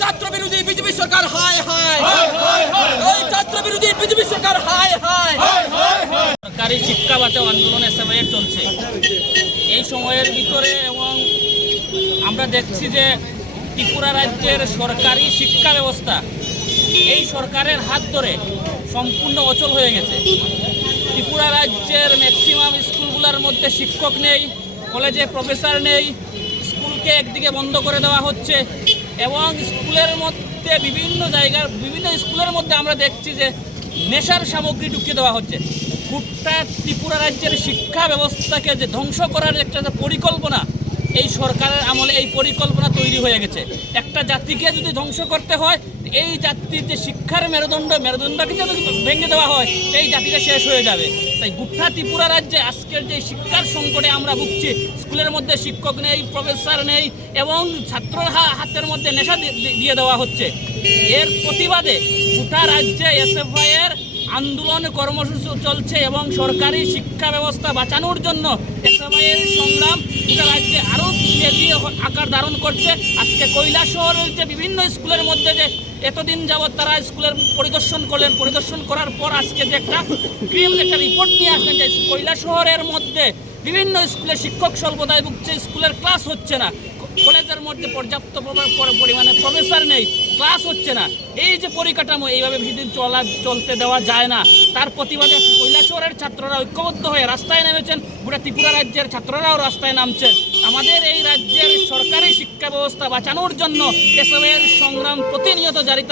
ছাত্র বিরোধী বিজেপি সরকার হায় হায়, ছাত্র বিরোধী বিজেপি সরকার হায় হায়। সরকারি শিক্ষা বাঁচাও আন্দোলন এসএফআই চলছে এই সময়ের ভিতরে, এবং আমরা দেখছি যে ত্রিপুরা রাজ্যের সরকারি শিক্ষা ব্যবস্থা এই সরকারের হাত ধরে সম্পূর্ণ অচল হয়ে গেছে। ত্রিপুরা রাজ্যের ম্যাক্সিমাম স্কুলগুলোর মধ্যে শিক্ষক নেই, কলেজে প্রফেসর নেই, স্কুলকে একদিকে বন্ধ করে দেওয়া হচ্ছে এবং স্কুলের মধ্যে বিভিন্ন জায়গার বিভিন্ন স্কুলের মধ্যে আমরা দেখছি যে নেশার সামগ্রী ঢুকিয়ে দেওয়া হচ্ছে। গোটা ত্রিপুরা রাজ্যের শিক্ষা ব্যবস্থাকে যে ধ্বংস করার একটা পরিকল্পনা এই সরকারের আমলে এই পরিকল্পনা তৈরি হয়ে গেছে। একটা জাতিকে যদি ধ্বংস করতে হয়, এই জাতির যে শিক্ষার মেরুদণ্ডকে যদি ভেঙে দেওয়া হয়, এই জাতিটা শেষ হয়ে যাবে। তাই গোটা ত্রিপুরা রাজ্যে আজকের যে শিক্ষার সংকটে আমরা ভুগছি, স্কুলের মধ্যে শিক্ষক নেই, প্রফেসর নেই এবং ছাত্রর হাতের মধ্যে নেশা দিয়ে দেওয়া হচ্ছে। এর প্রতিবাদে গোটা রাজ্যে এসএফআই এর আন্দোলন কর্মসূচি চলছে এবং সরকারি শিক্ষা ব্যবস্থা বাঁচানোর জন্য এসএফআই এর সংগ্রাম গোটা রাজ্যে আরও তেজি আকার ধারণ করছে। আজকে কৈলাসহরের যে বিভিন্ন স্কুলের মধ্যে যে এতদিন যাবৎ তারা স্কুলের পরিদর্শন করলেন, পরিদর্শন করার পর আজকে যে একটা রিপোর্ট নিয়ে আসলেন যে কৈলাসহরের মধ্যে বিভিন্ন স্কুলে শিক্ষক স্বল্পতায় ভুগছে, স্কুলের ক্লাস হচ্ছে না, কলেজের মধ্যে পর্যাপ্ত পরিমাণে প্রফেসর নেই, ক্লাস হচ্ছে না। এই যে পরিকাঠামো এইভাবে বেশিদিন চলতে দেওয়া যায় না। তার প্রতিবাদে কৈলাসহরের ছাত্ররা ঐক্যবদ্ধ হয়ে রাস্তায় নেমেছেন, গোটা ত্রিপুরা রাজ্যের ছাত্ররাও রাস্তায় নামছেন। আমাদের এই রাজ্যের সরকারি শিক্ষা ব্যবস্থা বাঁচানোর জন্য এসবের সংগ্রাম প্রতিনিয়ত জারি।